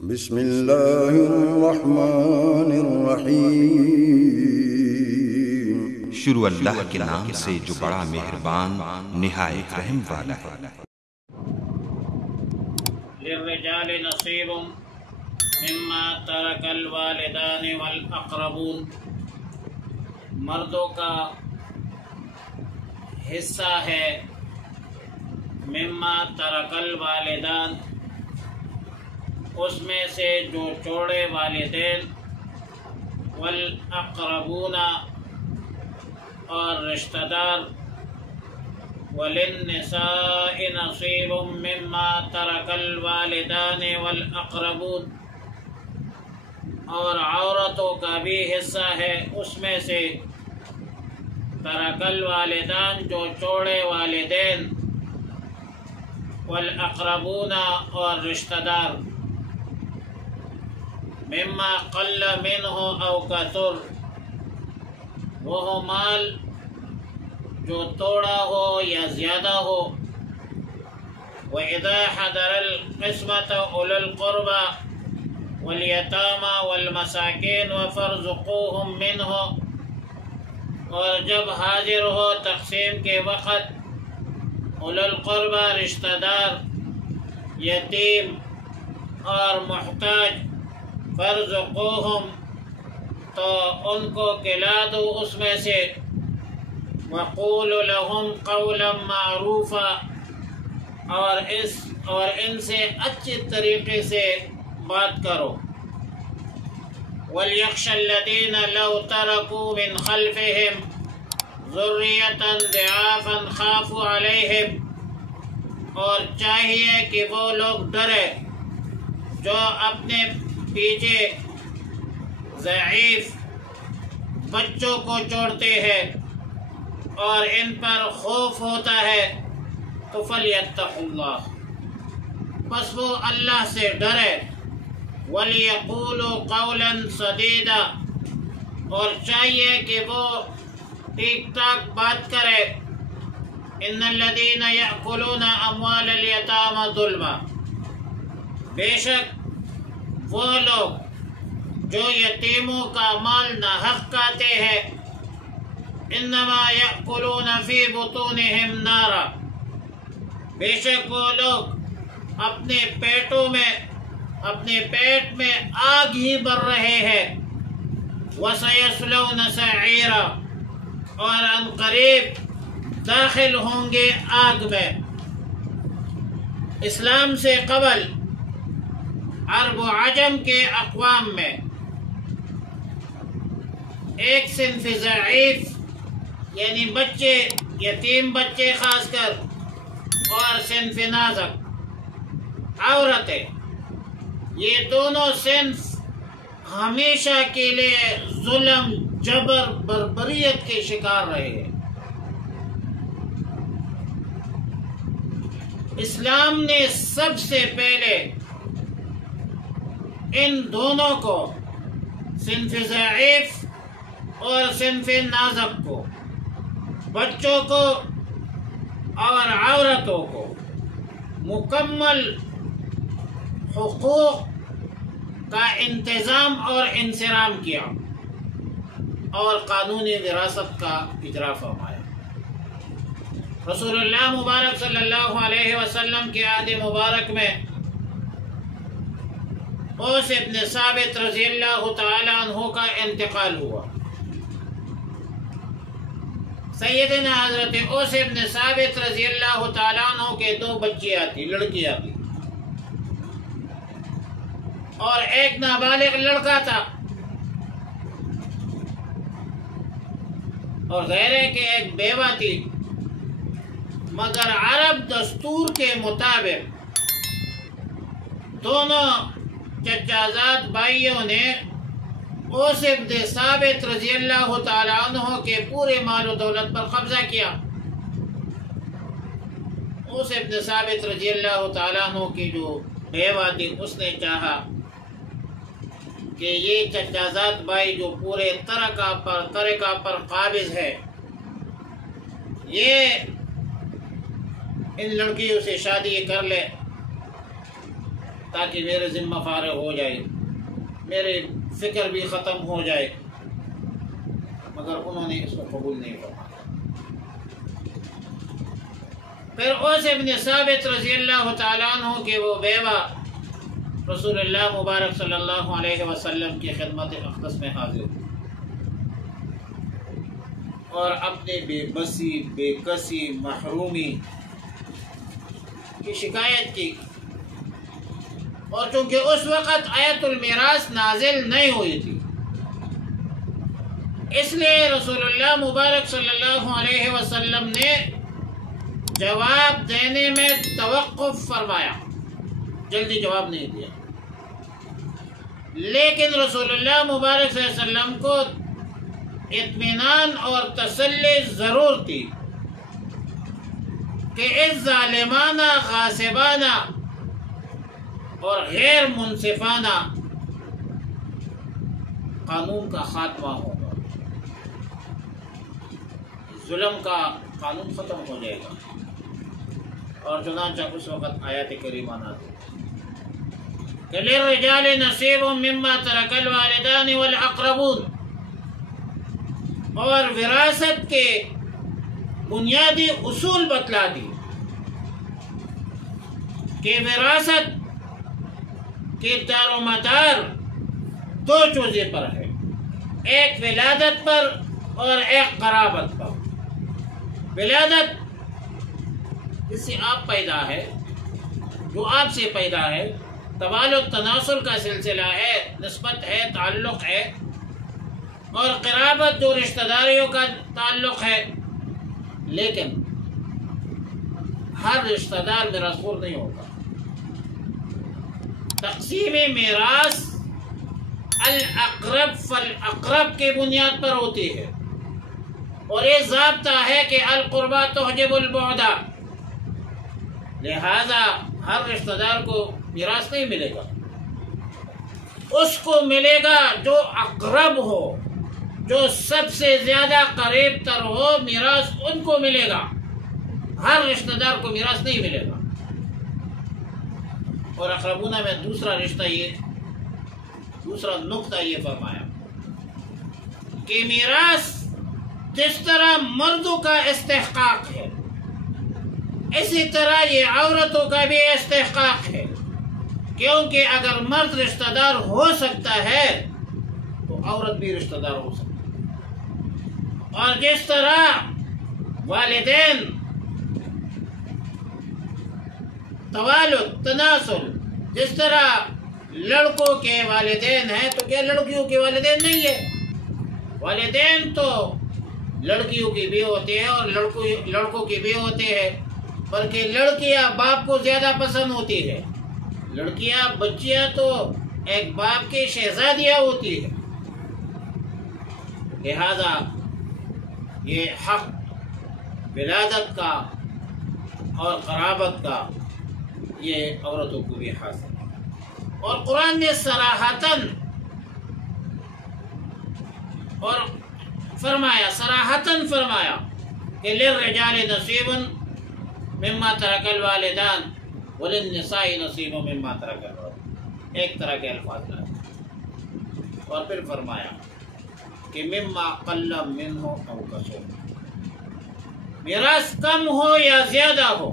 بسم اللہ الرحمن الرحیم۔ شروع اللہ کے نام سے جو بڑا مہربان نہایت رحم والا ہے۔ للرجال نصیب مما ترک الوالدان والاقربون، مردوں کا حصہ ہے مما ترک الوالدان، اس میں سے جو چھوڑے والدین، والاقربون اور رشتہ دار، وللنساء نصیب مما ترک الوالدان والاقربون، اور عورتوں کا بھی حصہ ہے اس میں سے ترک الوالدان جو چھوڑے والدین، والاقربون اور رشتہ دار، مما قل منہ او کثر، وہ مال جو توڑا ہو یا زیادہ ہو، وَإِذَا حَضَرَ الْقِسْمَةَ أُولُو الْقُرْبَى وَالْيَتَامَى وَالْمَسَاكِينُ فَارْزُقُوهُم مِّنْهُ، اور جب حاضر ہو تقسیم کے وقت اولو القربہ رشتہ دار، یتیم اور محتاج، فَارْزُقُوهُم تو ان کو کھلا دو اس میں سے، وَقُولُوا لَهُمْ قَوْلًا مَّعْرُوفًا اور ان سے اچھے طریقے سے بات کرو، وَلْيَخْشَ الَّذِينَ لَوْ تَرَكُوا مِنْ خَلْفِهِمْ ذُرِّيَّةً ضِعَافًا خَافُوا عَلَيْهِمْ، اور چاہیے کہ وہ لوگ ڈرے جو اپنے پیچھے ضعیف بچوں کو چھوڑتے ہیں اور ان پر خوف ہوتا ہے، تو فَلْيَتَّقُوا اللَّهَ، بس وہ اللہ سے ڈرے، وَلْيَقُولُوا قَوْلًا سَدِيدًا اور چاہیے کہ وہ ٹھیک ٹاک بات کرے، إِنَّ الَّذِينَ يَأْكُلُونَ أَمْوَالَ الْيَتَامَى ظُلْمًا، بے شک وہ لوگ جو یتیموں کا مال ناحق کھاتے ہیں، انما یأکلون فی بطونہم نارا، بے شک وہ لوگ اپنے پیٹ میں آگ ہی بھر رہے ہیں، وسیصلون سعیرا اور ان قریب داخل ہوں گے آگ میں۔ اسلام سے قبل عرب و عجم کے اقوام میں ایک صنف ضعیف یعنی بچے، یتیم بچے خاص کر، اور صنف نازک عورتیں، یہ دونوں صنف ہمیشہ کے لیے ظلم، جبر، بربریت کے شکار رہے ہیں۔ اسلام نے سب سے پہلے ان دونوں کو، صنف ضعیف اور صنف نازک کو، بچوں کو اور عورتوں کو، مکمل حقوق کا انتظام اور انصرام کیا اور قانونی وراثت کا اجرا فرمایا۔ رسول اللہ مبارک صلی اللہ علیہ وسلم کے عہد مبارک میں اوس ابن ثابت رضی اللہ تعالی عنہ کا انتقال ہوا۔ سیدنا حضرت اوس ابن ثابت رضی اللہ تعالی عنہ کے دو بچیاں تھیں، لڑکیاں تھیں، اور ایک نابالغ لڑکا تھا، اور غیر ہے کہ ایک بیوہ تھی، مگر عرب دستور کے مطابق دونوں چچازاد بھائیوں نے اوس ابن ثابت رضی اللہ تعالی عنہ کے پورے مال و دولت پر قبضہ کیا۔ اوس ابن ثابت رضی اللہ تعالی عنہ کی جو بیوہ تھی، اس نے چاہا کہ یہ چچازاد بھائی جو پورے ترکہ پر قابض ہے، یہ ان لڑکیوں سے شادی کر لے، تاکہ میرے ذمہ فارغ ہو جائے، میرے فکر بھی ختم ہو جائے، مگر انہوں نے اس کو قبول نہیں فرمایا۔ پھر اوس ابن ثابت رضی اللہ تعالیٰ عنہ کہ وہ بیوہ رسول اللہ مبارک صلی اللہ علیہ وسلم کی خدمت اقدس میں حاضر ہوئی اور اپنے بے بسی، بے کسی، محرومی کی شکایت کی، اور چونکہ اس وقت آیت المیراث نازل نہیں ہوئی تھی، اس لیے رسول اللہ مبارک صلی اللہ علیہ وسلم نے جواب دینے میں توقف فرمایا، جلدی جواب نہیں دیا، لیکن رسول اللہ مبارک صلی اللہ علیہ وسلم کو اطمینان اور تسلی ضرور تھی کہ اس ظالمانہ، غاصبانہ اور غیر منصفانہ قانون کا خاتمہ ہوگا، ظلم کا قانون ختم ہو جائے گا۔ اور چنانچہ اس وقت آیات کریمہ نازل کہ للرجال نصیب مما ترک الوالدان والاقربون، اور وراثت کے بنیادی اصول بتلا دی کہ وراثت کے دار و مدار دو چیزیں پر ہے، ایک ولادت پر اور ایک قرابت پر۔ ولادت جس سے آپ پیدا ہے، جو آپ سے پیدا ہے، توالد تناسل کا سلسلہ ہے، نسبت ہے، تعلق ہے، اور قرابت جو رشتہ داریوں کا تعلق ہے، لیکن ہر رشتہ دار میراث خور نہیں ہوگا۔ تقسیم میراث الاقرب فالاقرب کی بنیاد پر ہوتی ہے، اور یہ ضابطہ ہے کہ القربہ تحجب البعدہ، لہذا ہر رشتہ دار کو میراث نہیں ملے گا، اس کو ملے گا جو اقرب ہو، جو سب سے زیادہ قریب تر ہو، میراث ان کو ملے گا، ہر رشتہ دار کو میراث نہیں ملے گا۔ اور اقربونہ میں دوسرا نقطہ یہ فرمایا کہ میراث جس طرح مردوں کا استحقاق ہے، اسی طرح یہ عورتوں کا بھی استحقاق ہے، کیونکہ اگر مرد رشتہ دار ہو سکتا ہے تو عورت بھی رشتہ دار ہو سکتی ہے۔ اور جس طرح والدین توالد تناسل، جس طرح لڑکوں کے والدین ہیں تو کیا لڑکیوں کے والدین نہیں ہے؟ والدین تو لڑکیوں کی بھی ہوتے ہیں اور لڑکوں کی بھی ہوتے ہیں، بلکہ لڑکیاں باپ کو زیادہ پسند ہوتی ہے، لڑکیاں بچیاں تو ایک باپ کی شہزادیاں ہوتی ہے، لہذا یہ حق ولادت کا اور قرابت کا یہ عورتوں کو بھی حاصل ہے۔ اور قرآن نے صراحتاً فرمایا کہ للرجال نصیب مما ترک الوالدان وللنساء نصیب مما ترک الوالدان، ایک طرح کے الفاظ لائے، اور پھر فرمایا کہ مما قل منہ او کثر، میراث کم ہو یا زیادہ ہو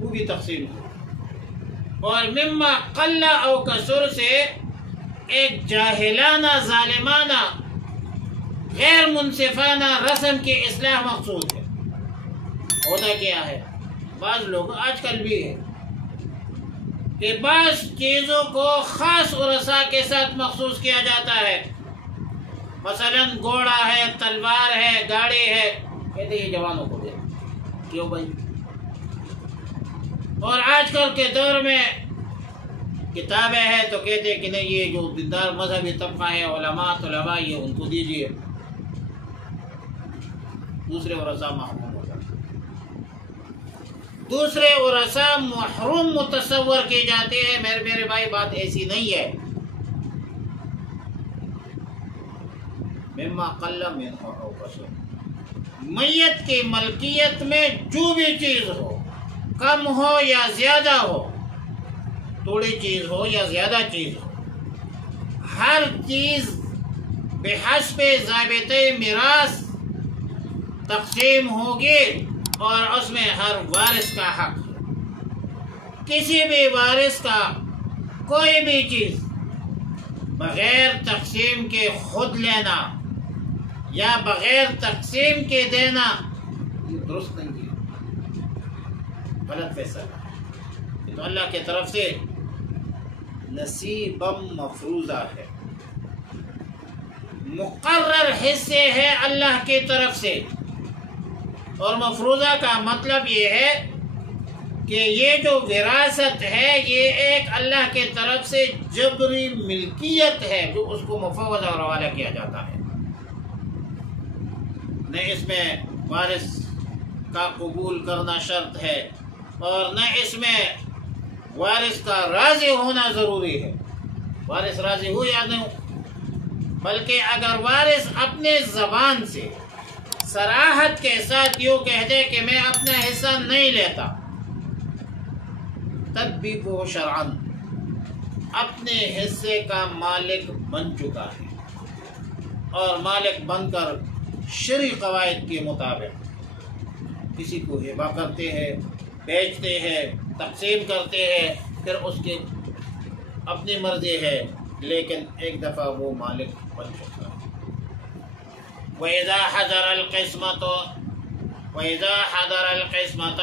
وہ بھی تقسیم ہو۔ اور مما قل او کثر سے ایک جاہلانہ، ظالمانہ، غیر منصفانہ رسم کی اصلاح مقصود ہے۔ ہوتا کیا ہے، بعض لوگ آج کل بھی ہے کہ بعض چیزوں کو خاص عرصا کے ساتھ مخصوص کیا جاتا ہے، مثلا گھوڑا ہے، تلوار ہے، گاڑی ہے، کہتے ہیں جوانوں کو دے، کیوں بھائی؟ اور آج کل کے دور میں کتابیں ہیں تو کہتے ہیں کہ نہیں، یہ جو دیندار مذہبی طبقہ ہے، علماء طلباء، یہ ان کو دیجیے، دوسرے ورثاء محروم ہو جاتے ہیں، دوسرے ورثاء محروم متصور کی جاتے ہیں۔ میرے بھائی بات ایسی نہیں ہے۔ مما قل منہ او کثر، میت کی ملکیت میں جو بھی چیز ہو، کم ہو یا زیادہ ہو، تھوڑی چیز ہو یا زیادہ چیز ہو، ہر چیز بحسب ضابطۂ میراث تقسیم ہوگی اور اس میں ہر وارث کا حق، کسی بھی وارث کا کوئی بھی چیز بغیر تقسیم کے خود لینا یا بغیر تقسیم کے دینا یہ درست نہیں ہے، غلط فیصلہ۔ تو اللہ کی طرف سے نصیبم مفروضہ ہے، مقرر حصے ہے اللہ کی طرف سے، اور مفروضہ کا مطلب یہ ہے کہ یہ جو وراثت ہے یہ ایک اللہ کی طرف سے جبری ملکیت ہے جو اس کو مفوضہ اور حوالہ کیا جاتا ہے، نہ اس میں وارث کا قبول کرنا شرط ہے اور نہ اس میں وارث کا راضی ہونا ضروری ہے، وارث راضی ہو یا نہ ہو، بلکہ اگر وارث اپنے زبان سے صراحت کے ساتھ یوں کہہ دے کہ میں اپنا حصہ نہیں لیتا، تب بھی وہ شرعاً اپنے حصے کا مالک بن چکا ہے، اور مالک بن کر شرعی قواعد کے مطابق کسی کو ہبہ کرتے ہیں، بیچتے ہیں، تقسیم کرتے ہیں، پھر اس کی اپنی مرضی ہے، لیکن ایک دفعہ وہ مالک بن چکا ہے۔ وَإِذَا حَضَرَ الْقِسْمَةَ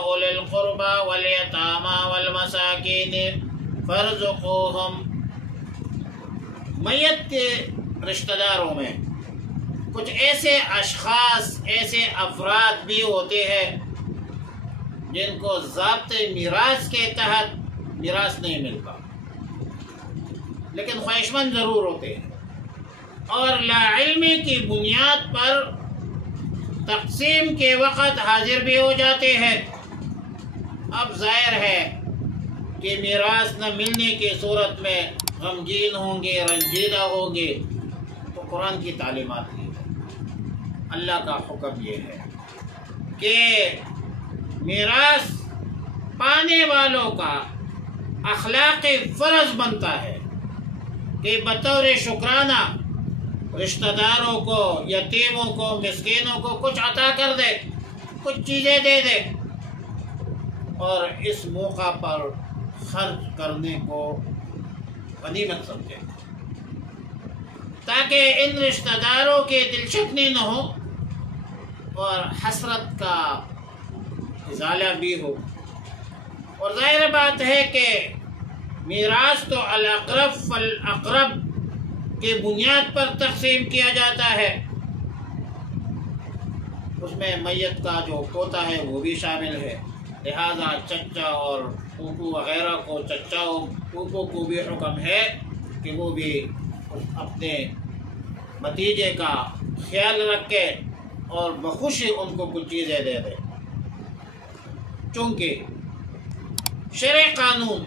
أُولِي الْقُرْبَى وَالْيَتَامَى وَالْمَسَاكِينِ فَارْزُقُوهُمْ، میت کے رشتہ داروں میں کچھ ایسے اشخاص، ایسے افراد بھی ہوتے ہیں جن کو ضابطۂ میراث کے تحت میراث نہیں ملتا، لیکن خواہشمند ضرور ہوتے ہیں اور لا علمی کی بنیاد پر تقسیم کے وقت حاضر بھی ہو جاتے ہیں۔ اب ظاہر ہے کہ میراث نہ ملنے کی صورت میں غمگین ہوں گے، رنجیدہ ہوں گے، تو قرآن کی تعلیمات یہ ہے، اللہ کا حکم یہ ہے کہ میراث پانے والوں کا اخلاقی فرض بنتا ہے کہ بطور شکرانہ رشتہ داروں کو، یتیموں کو، مسکینوں کو کچھ عطا کر دے، کچھ چیزیں دے دے، اور اس موقع پر خرچ کرنے کو غنیمت سمجھے، تاکہ ان رشتہ داروں کے دل شکنی نہ ہو اور حسرت کا ازالہ بھی ہو۔ اور ظاہر بات ہے کہ میراث تو الاقرب فالاقرب کی بنیاد پر تقسیم کیا جاتا ہے، اس میں میت کا جو پوتا ہے وہ بھی شامل ہے، لہذا چچا اور پھوپھو وغیرہ کو، چچا اور پھوپھو کو بھی حکم ہے کہ وہ بھی اپنے بھتیجے کا خیال رکھے اور بخوشی ان کو کچھ چیزیں دے دے، چونکہ شرع قانون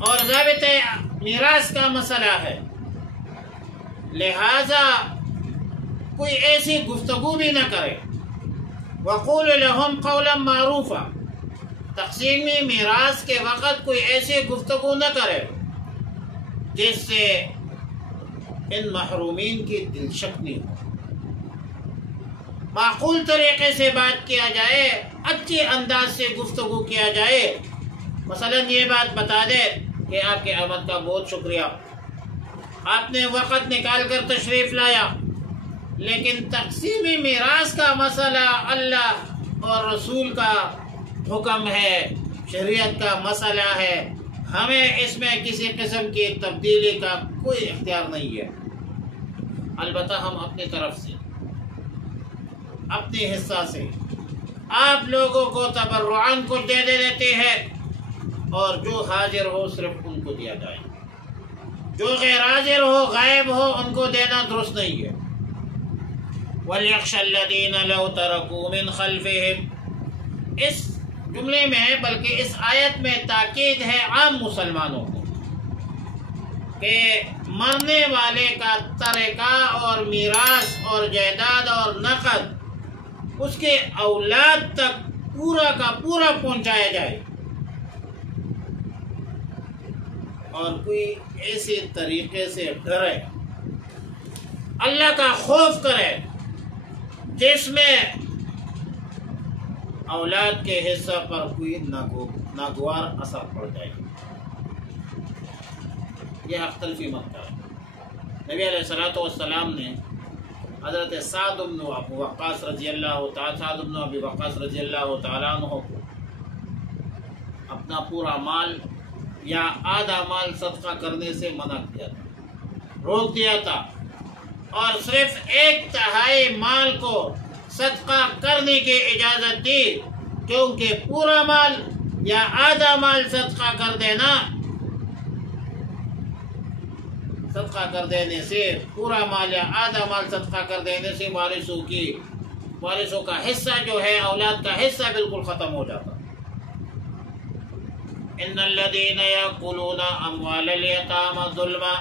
اور ضابطۂ میراث کا مسئلہ ہے، لہذا کوئی ایسی گفتگو بھی نہ کرے۔ وَقُولُ لَهُمْ قَوْلًا مَعْرُوفًا، تقسیمی میراث کے وقت کوئی ایسی گفتگو نہ کرے جس سے ان محرومین کی دل شکنی ہو، معقول طریقے سے بات کیا جائے، اچھے انداز سے گفتگو کیا جائے، مثلاً یہ بات بتا دے کہ آپ کے آمد کا بہت شکریہ، آپ نے وقت نکال کر تشریف لایا، لیکن تقسیمی میراث کا مسئلہ اللہ اور رسول کا حکم ہے، شریعت کا مسئلہ ہے، ہمیں اس میں کسی قسم کی تبدیلی کا کوئی اختیار نہیں ہے۔ البتہ ہم اپنی طرف سے، اپنے حصہ سے آپ لوگوں کو تبرعاً کچھ دے دیتے ہیں، اور جو حاضر ہو صرف ان کو دیا جائے، جو غیر حاضر ہو، غائب ہو، ان کو دینا درست نہیں ہے۔ وَلْيَخْشَ الَّذِينَ لَوْ تَرَكُوا مِنْ خَلْفِهِمْ، اس جملے میں بلکہ اس آیت میں تاکید ہے عام مسلمانوں کو کہ مرنے والے کا ترکہ اور میراث اور جائیداد اور نقد اس کے اولاد تک پورا کا پورا پہنچایا جائے اور کوئی ایسے طریقے سے ڈرے، اللہ کا خوف کرے جس میں اولاد کے حصہ پر کوئی ناگوار اثر پڑ جائے۔ یہ حق تلفی مت کرے۔ نبی علیہ الصلوۃ والسلام نے حضرت سعد بن ابی وقاص رضی اللہ تعالیٰ عنہ کو اپنا پورا مال یا آدھا مال صدقہ کرنے سے منع کیا تھا، روک دیا تھا، اور صرف 1/3 مال کو صدقہ کرنے کی اجازت دی، کیونکہ پورا مال یا آدھا مال صدقہ کر دینا، صدقہ کر دینے سے، پورا مال یا آدھا مال صدقہ کر دینے سے وارثوں کا حصہ جو ہے، اولاد کا حصہ بالکل ختم ہو جاتا۔ ان الذين ياكلون اموال اليتامى ظلما،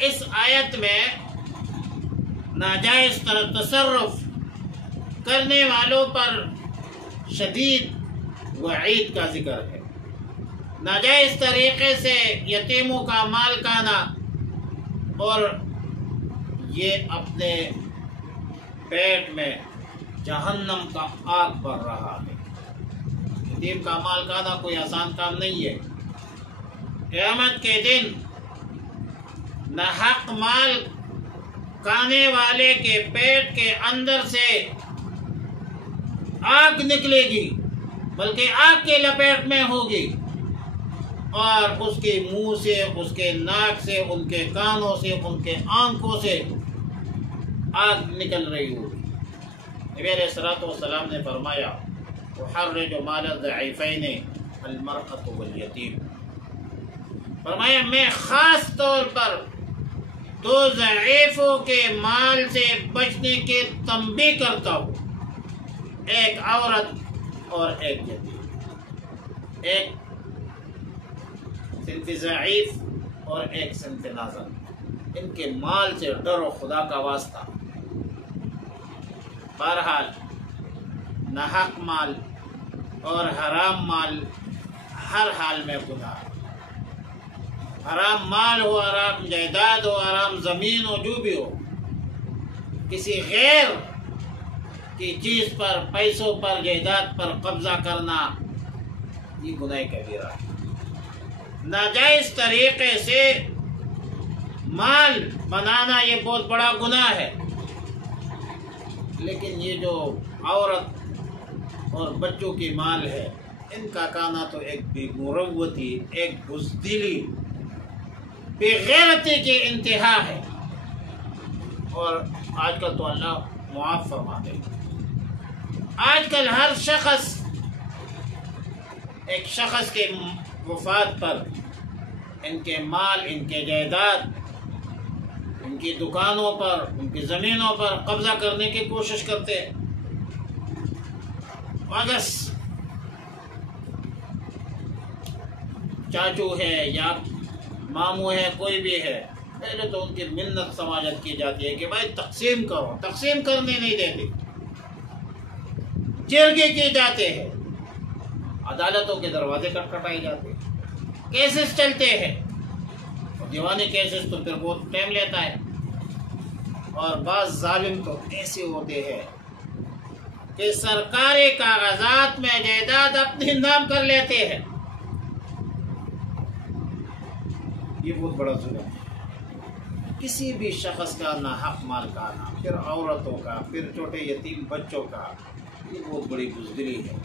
اس آیت میں ناجائز تصرف کرنے والوں پر شدید وعید کا ذکر ہے۔ ناجائز طریقے سے یتیموں کا مال کھانا، اور یہ اپنے پیٹ میں جہنم کا آگ بھر رہا ہے۔ یتیم کا مال کھانا کوئی آسان کام نہیں ہے۔ قیامت کے دن ناحق مال کھانے والے کے پیٹ کے اندر سے آگ نکلے گی، بلکہ آگ کے لپیٹ میں ہوگی، اور اس کے منہ سے، اس کے ناک سے، ان کے کانوں سے، ان کے آنکھوں سے آگ نکل رہی ہوگی۔ نبی علیہ الصلوۃ والسلام نے فرمایا تحرج مال الضعیفین المرأة والیتیم، فرمایا میں خاص طور پر 2 ضعیفوں کے مال سے بچنے کی تنبیہ کرتا ہوں، ایک عورت اور ایک یتیم، ایک صنف ضعیف اور ایک صنف نازل، ان کے مال سے ڈرو خدا کا واسطہ۔ بہرحال ناحق مال اور حرام مال ہر حال میں گناہ ہے۔ حرام مال ہو، حرام جائیداد ہو، حرام زمین ہو، جو بھی ہو، کسی غیر کی چیز پر، پیسوں پر، جائیداد پر قبضہ کرنا یہ گناہ کبیرہ ہے۔ ناجائز طریقے سے مال بنانا یہ بہت بڑا گناہ ہے، لیکن یہ جو عورت اور بچوں کی مال ہے، ان کا کھانا تو ایک بے مروتی، ایک بزدلی، بے غیرتی کی انتہا ہے۔ اور آج کل تو اللہ معاف فرما دے، آج کل ہر شخص ایک شخص کے وفات پر ان کے مال، ان کے جائیداد، ان کی دکانوں پر، ان کی زمینوں پر قبضہ کرنے کی کوشش کرتے ہیں۔ اگر چاچو ہے یا ماموں ہے، کوئی بھی ہے، پہلے تو ان کی منت سماجت کی جاتی ہے کہ بھائی تقسیم کرو، تقسیم کرنے نہیں دیتے، جرگے کیے جاتے ہیں، عدالتوں کے دروازے کٹکھٹائے جاتے ہیں، کیسز چلتے ہیں، اور دیوانی کیسز تو پھر بہت ٹائم لیتا ہے۔ اور بعض ظالم تو ایسے ہوتے ہیں کہ سرکاری کاغذات میں جائیداد اپنے نام کر لیتے ہیں۔ یہ بہت بڑا ظلم ہے، کسی بھی شخص کا ناحق مال کھانا، پھر عورتوں کا، پھر چھوٹے یتیم بچوں کا، یہ بہت بڑی بزدلی ہے۔